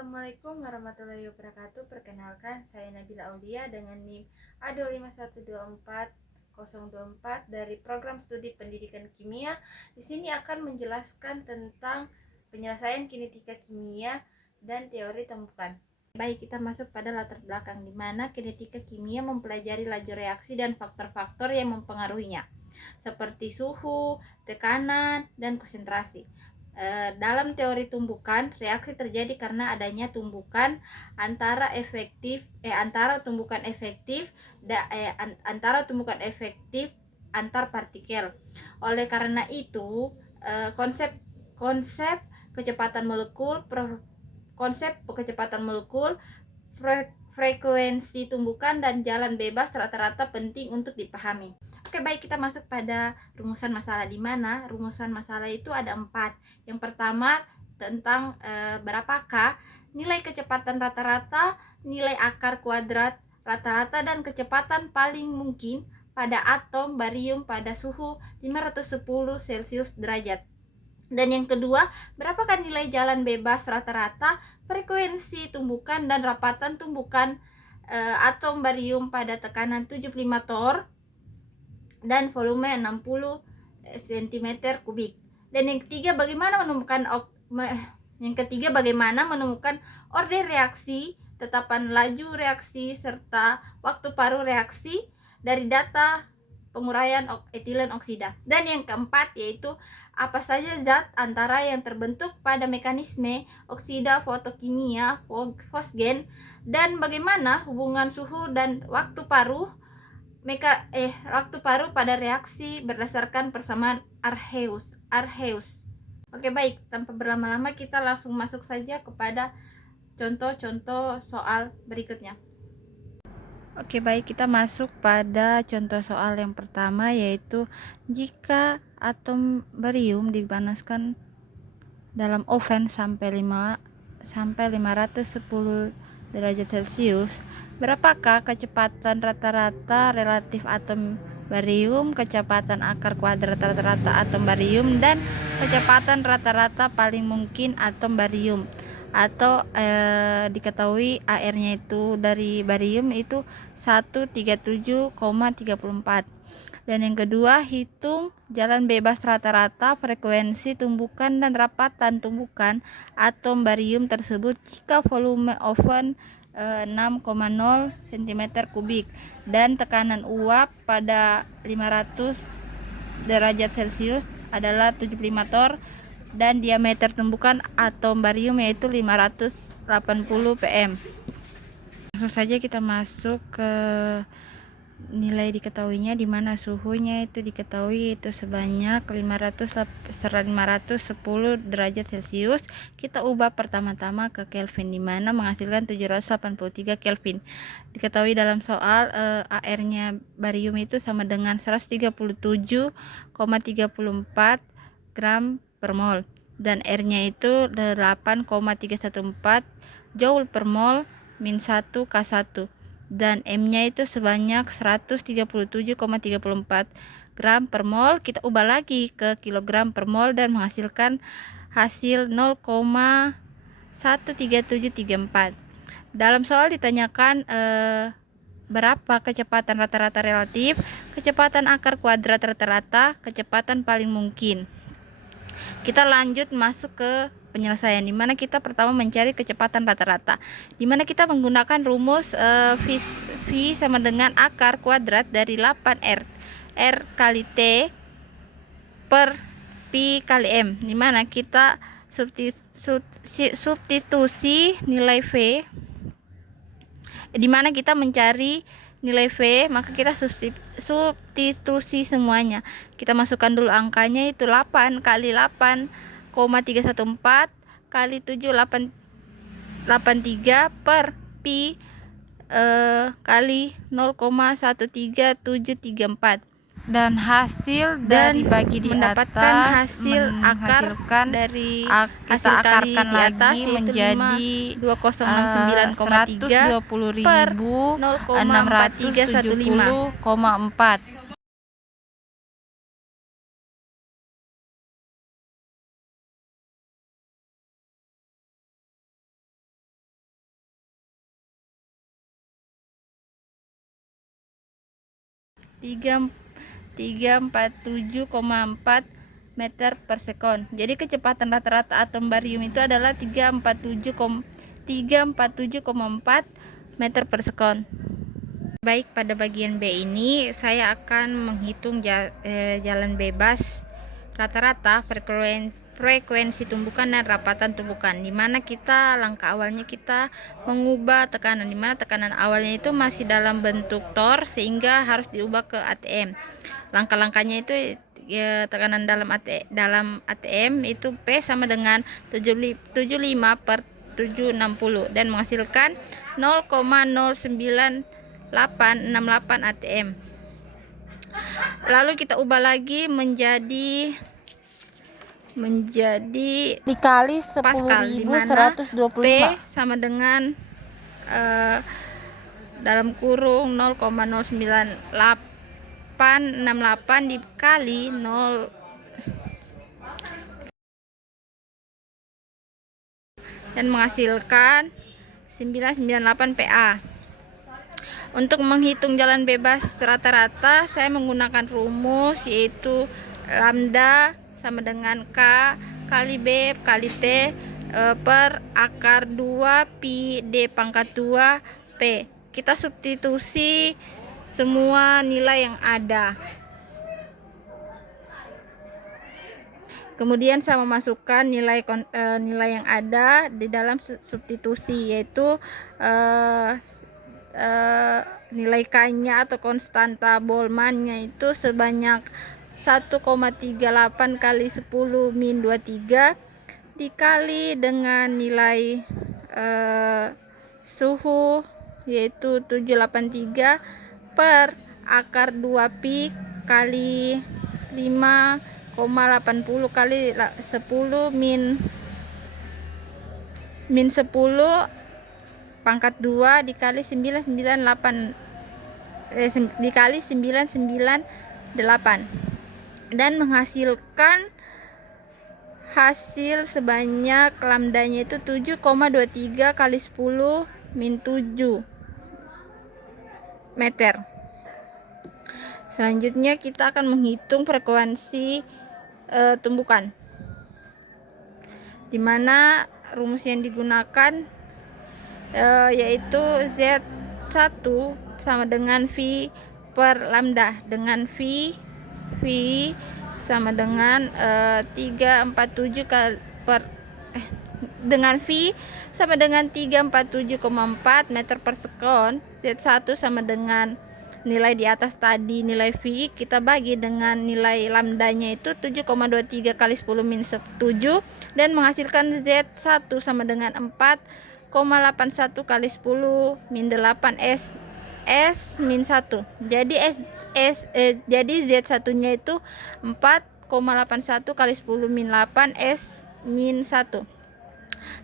Assalamualaikum warahmatullahi wabarakatuh. Perkenalkan, saya Nabila Aulia dengan NIM A25124 dari Program Studi Pendidikan Kimia. Di sini akan menjelaskan tentang penyelesaian kinetika kimia dan teori tumbukan. Baik, kita masuk pada latar belakang di mana kinetika kimia mempelajari laju reaksi dan faktor-faktor yang mempengaruhinya, seperti suhu, tekanan, dan konsentrasi. Dalam teori tumbukan, reaksi terjadi karena adanya tumbukan antara tumbukan efektif antar partikel. Oleh karena itu, konsep kecepatan molekul, frekuensi tumbukan dan jalan bebas rata-rata penting untuk dipahami. Oke, baik, kita masuk pada rumusan masalah, di mana rumusan masalah itu ada 4. Yang pertama tentang berapakah nilai kecepatan rata-rata, nilai akar kuadrat rata-rata, dan kecepatan paling mungkin pada atom barium pada suhu 510 Celcius derajat. Dan yang kedua, berapakah nilai jalan bebas rata-rata, frekuensi tumbukan dan rapatan tumbukan atom barium pada tekanan 75 torr dan volume 60 cm kubik. Dan yang ketiga, bagaimana menemukan order reaksi, tetapan laju reaksi, serta waktu paruh reaksi dari data penguraian etilen oksida. Dan yang keempat yaitu apa saja zat antara yang terbentuk pada mekanisme oksida fotokimia fosgen, dan bagaimana hubungan suhu dan waktu paruh pada reaksi berdasarkan persamaan Arrhenius. Oke, baik, tanpa berlama-lama kita langsung masuk saja kepada contoh-contoh soal berikutnya. Oke, baik, kita masuk pada contoh soal yang pertama, yaitu jika atom barium dipanaskan dalam oven sampai 510 derajat Celcius, berapakah kecepatan rata-rata relatif atom barium, kecepatan akar kuadrat rata-rata atom barium, dan kecepatan rata-rata paling mungkin atom barium, atau diketahui AR-nya itu dari barium itu 137,34. Dan yang kedua, hitung jalan bebas rata-rata, frekuensi tumbukan dan rapatan tumbukan atom barium tersebut jika volume oven 6,0 cm kubik dan tekanan uap pada 500 derajat Celcius adalah 75 torr dan diameter tumbukan atom barium yaitu 580 pm. Langsung saja kita masuk ke nilai diketahuinya, di mana suhunya itu diketahui itu sebanyak 510 derajat Celcius. Kita ubah pertama-tama ke Kelvin, di mana menghasilkan 783 Kelvin. Diketahui dalam soal AR-nya barium itu sama dengan 137,34 gram per mol dan R-nya itu 8,314 joule per mol min 1 K1 dan M-nya itu sebanyak 137,34 gram per mol. Kita ubah lagi ke kilogram per mol dan menghasilkan hasil 0,13734. Dalam soal ditanyakan berapa kecepatan rata-rata relatif, kecepatan akar kuadrat rata-rata, kecepatan paling mungkin. Kita lanjut masuk ke penyelesaian, di mana kita pertama mencari kecepatan rata-rata, di mana kita menggunakan rumus V sama dengan akar kuadrat dari 8R kali T per Pi kali M, di mana kita substitusi nilai V, di mana kita mencari nilai V, maka kita substitusi semuanya. Kita masukkan dulu angkanya, itu 8 kali 8,314 kali 7,883 per Pi kali 0,13734. Dan hasil dari bagi di mendapatkan hasil akar dari hasil kali di atas menjadi 2069,3 per 0,4315. 347,4 meter per sekon. Jadi kecepatan rata-rata atom barium itu adalah 347,4 meter per sekon. Baik, pada bagian B ini saya akan menghitung jalan bebas rata-rata, frekuensi tumbukan dan rapatan tumbukan, dimana kita langkah awalnya kita mengubah tekanan, dimana tekanan awalnya itu masih dalam bentuk tor sehingga harus diubah ke ATM. Langkah-langkahnya itu ya, tekanan dalam ATM itu P sama dengan 75 per 760 dan menghasilkan 0,09868 ATM. Lalu kita ubah lagi menjadi dikali Pascal, di mana 10.125 P sama dengan dalam kurung 0,09868 dikali 0 dan menghasilkan 998 PA. Untuk menghitung jalan bebas rata-rata saya menggunakan rumus yaitu lambda sama dengan K kali B kali T per akar 2 pi D pangkat 2 P. Kita substitusi semua nilai yang ada. Kemudian saya memasukkan nilai yang ada di dalam substitusi, yaitu nilai K-nya atau konstanta Boltzmann-nya itu sebanyak 1,38 kali 10 min 23 dikali dengan nilai suhu yaitu 783 per akar 2 pi kali 5,80 kali 10 min 10 pangkat 2 dikali 998 dikali 998 dan menghasilkan hasil sebanyak lambdanya itu 7,23 kali 10 min 7 meter. Selanjutnya kita akan menghitung frekuensi tumbukan, dimana rumus yang digunakan yaitu Z1 sama dengan V per lambda, dengan V sama dengan 347 dengan V sama dengan 347,4 meter per sekon. Z1 sama dengan nilai di atas tadi, nilai V kita bagi dengan nilai lambdanya itu 7,23 kali 10 min 7 dan menghasilkan Z1 sama dengan 4,81 kali 10 min 8 S min 1. Jadi Z1 nya itu 4,81 kali 10 min 8 S min 1.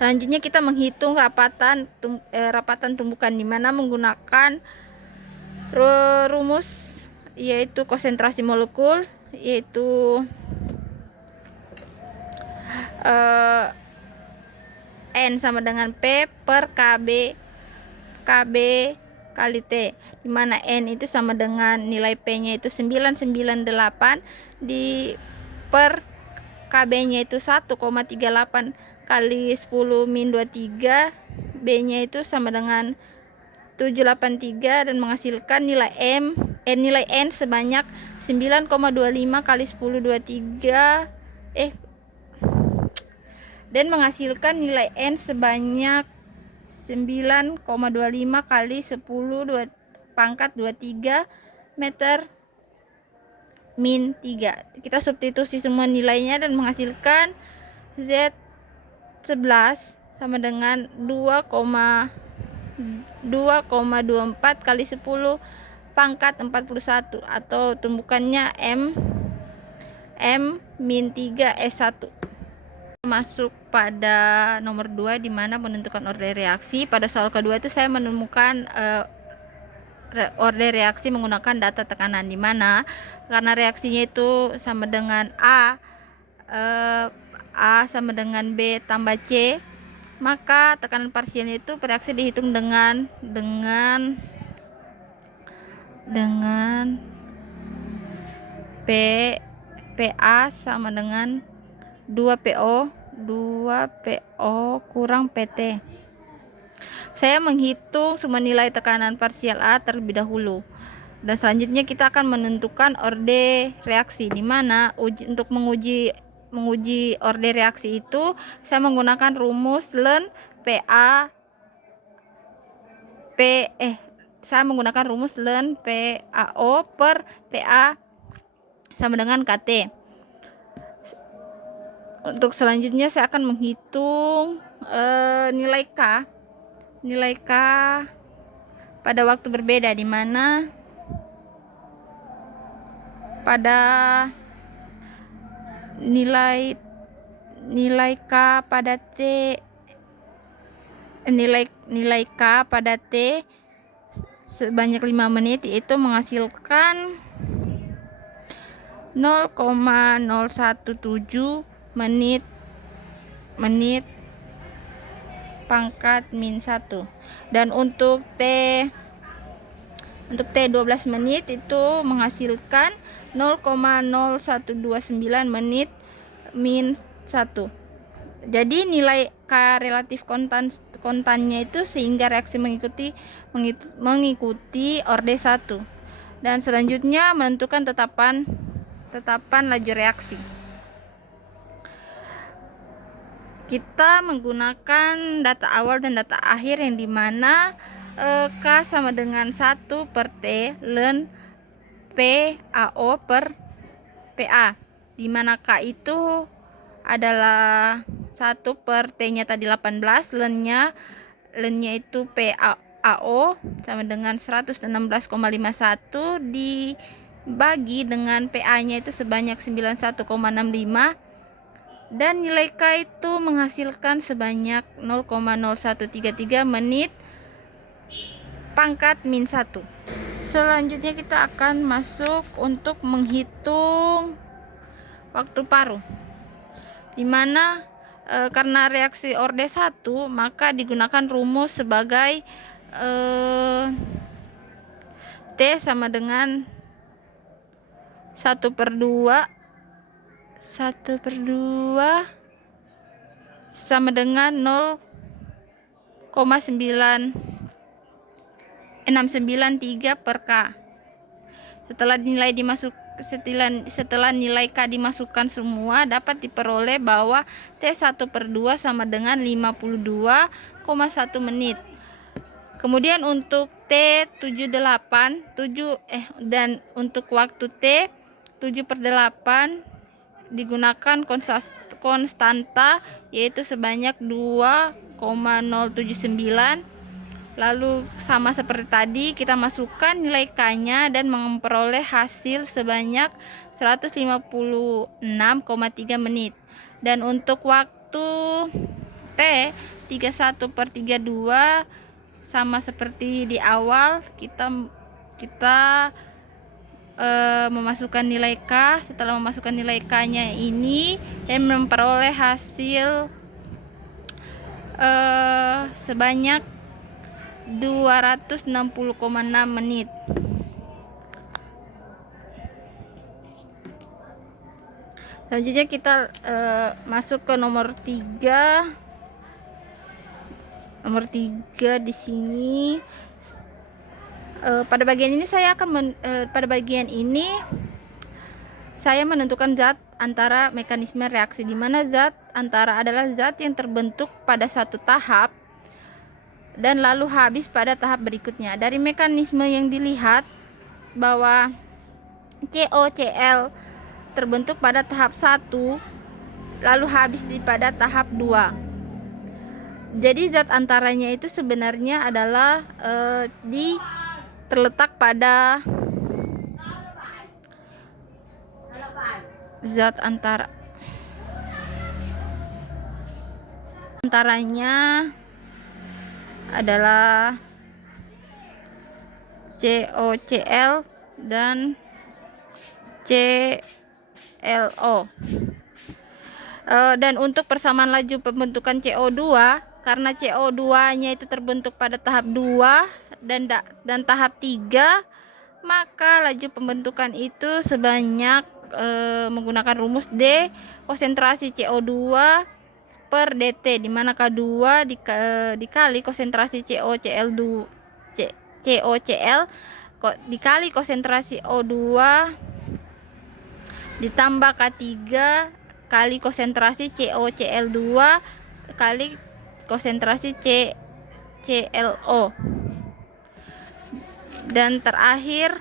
Selanjutnya kita menghitung rapatan tumbukan, dimana menggunakan rumus yaitu konsentrasi molekul, yaitu N sama dengan P per KB kali T, dimana N itu sama dengan nilai P nya itu 998 di per KB nya itu 1,38 kali 10 min 23, B nya itu sama dengan 783 dan menghasilkan nilai N sebanyak 9,25 kali 10 23 dan menghasilkan nilai N sebanyak 9,25 kali 10 pangkat 23 meter min 3. Kita substitusi semua nilainya dan menghasilkan Z11 sama dengan 2,24 kali 10 pangkat 41 atau tumbukannya M min 3 S1. Masuk pada nomor 2 di mana menentukan order reaksi. Pada soal kedua itu saya menemukan order reaksi menggunakan data tekanan, di mana karena reaksinya itu sama dengan A sama dengan B tambah C, maka tekanan parsialnya itu reaksi dihitung dengan PA sama dengan 2PO kurang PT. Saya menghitung semua nilai tekanan parsial A terlebih dahulu. Dan selanjutnya kita akan menentukan orde reaksi, di mana untuk menguji orde reaksi itu saya menggunakan rumus ln saya menggunakan rumus ln PAO per PA sama dengan KT. Untuk selanjutnya saya akan menghitung nilai K pada waktu berbeda, di mana pada nilai K pada T nilai K pada T sebanyak 5 menit yaitu menghasilkan 0,017 menit pangkat min 1. Dan untuk T 12 menit itu menghasilkan 0,0129 menit min 1. Jadi nilai K relatif kontannya itu sehingga reaksi mengikuti orde 1. Dan selanjutnya menentukan tetapan laju reaksi. Kita menggunakan data awal dan data akhir, yang dimana K sama dengan 1 per T ln PAO per PA, dimana K itu adalah 1 per T nya tadi 18, ln nya itu PAO sama dengan 116,51 dibagi dengan PA nya itu sebanyak 91,65, dan nilai K itu menghasilkan sebanyak 0,0133 menit pangkat min 1. Selanjutnya kita akan masuk untuk menghitung waktu paruh, dimana karena reaksi orde 1 maka digunakan rumus sebagai T sama dengan 1/2 sama dengan 0,993 per K. Setelah nilai K dimasukkan semua, dapat diperoleh bahwa T1/2 sama dengan 52,1 menit. Kemudian untuk T78 dan untuk waktu T 7/8 digunakan konstanta yaitu sebanyak 2,079. Lalu sama seperti tadi kita masukkan nilai K-nya dan memperoleh hasil sebanyak 156,3 menit. Dan untuk waktu T 31/32 sama seperti di awal, kita memasukkan nilai K. Setelah memasukkan nilai K-nya ini dan memperoleh hasil sebanyak 260,6 menit. Selanjutnya kita masuk ke nomor 3. Nomor 3 di sini. Pada bagian ini saya menentukan zat antara mekanisme reaksi, di mana zat antara adalah zat yang terbentuk pada satu tahap dan lalu habis pada tahap berikutnya. Dari mekanisme yang dilihat bahwa COCl terbentuk pada tahap 1 lalu habis pada tahap 2. Jadi zat antaranya itu sebenarnya adalah terletak pada zat antaranya adalah COCl dan ClO. Dan untuk persamaan laju pembentukan CO2, karena CO2-nya itu terbentuk pada tahap 2 dan tahap 3, maka laju pembentukan itu sebanyak menggunakan rumus D konsentrasi CO2 per dt, di mana K2 dikali konsentrasi COCl dikali konsentrasi O2 ditambah K3 kali konsentrasi COCl2 kali konsentrasi ClO. Dan terakhir,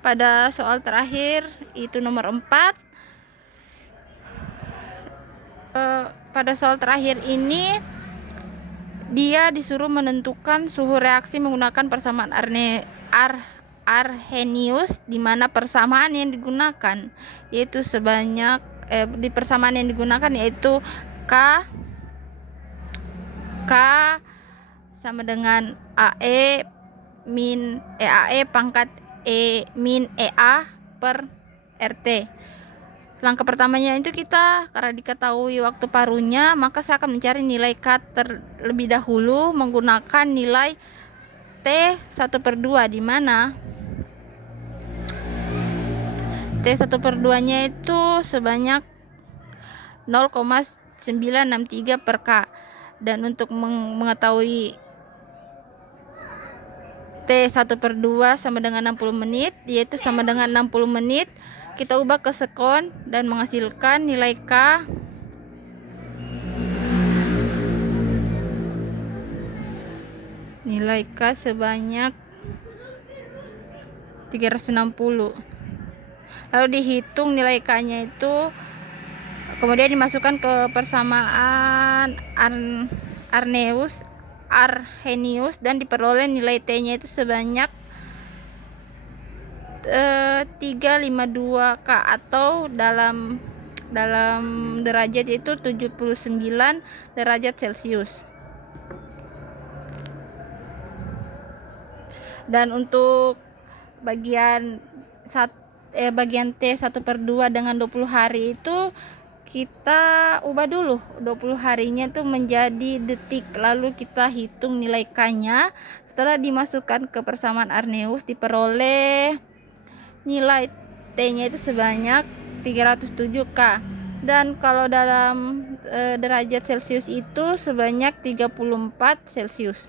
pada soal terakhir itu nomor 4, pada soal terakhir ini dia disuruh menentukan suhu reaksi menggunakan persamaan Arrhenius, di mana persamaan yang digunakan yaitu di persamaan yang digunakan yaitu K sama dengan AE min EAE pangkat E min EA per RT. Langkah pertamanya itu karena diketahui waktu parunya, maka saya akan mencari nilai K terlebih dahulu menggunakan nilai T1/2, di mana T1/2 nya itu sebanyak 0,963 per K. Dan untuk mengetahui T1/2 sama dengan 60 menit, yaitu sama dengan 60 menit, kita ubah ke sekon dan menghasilkan nilai K sebanyak 360. Lalu dihitung nilai K-nya itu, kemudian dimasukkan ke persamaan Arrhenius dan diperoleh nilai T-nya itu sebanyak 352 K, atau dalam derajat itu 79 derajat Celcius. Dan untuk bagian T1/2 dengan 20 hari itu kita ubah dulu 20 harinya itu menjadi detik, lalu kita hitung nilai K-nya. Setelah dimasukkan ke persamaan Arrhenius, diperoleh nilai T-nya itu sebanyak 307 K. Dan kalau dalam derajat Celcius itu sebanyak 34 Celcius.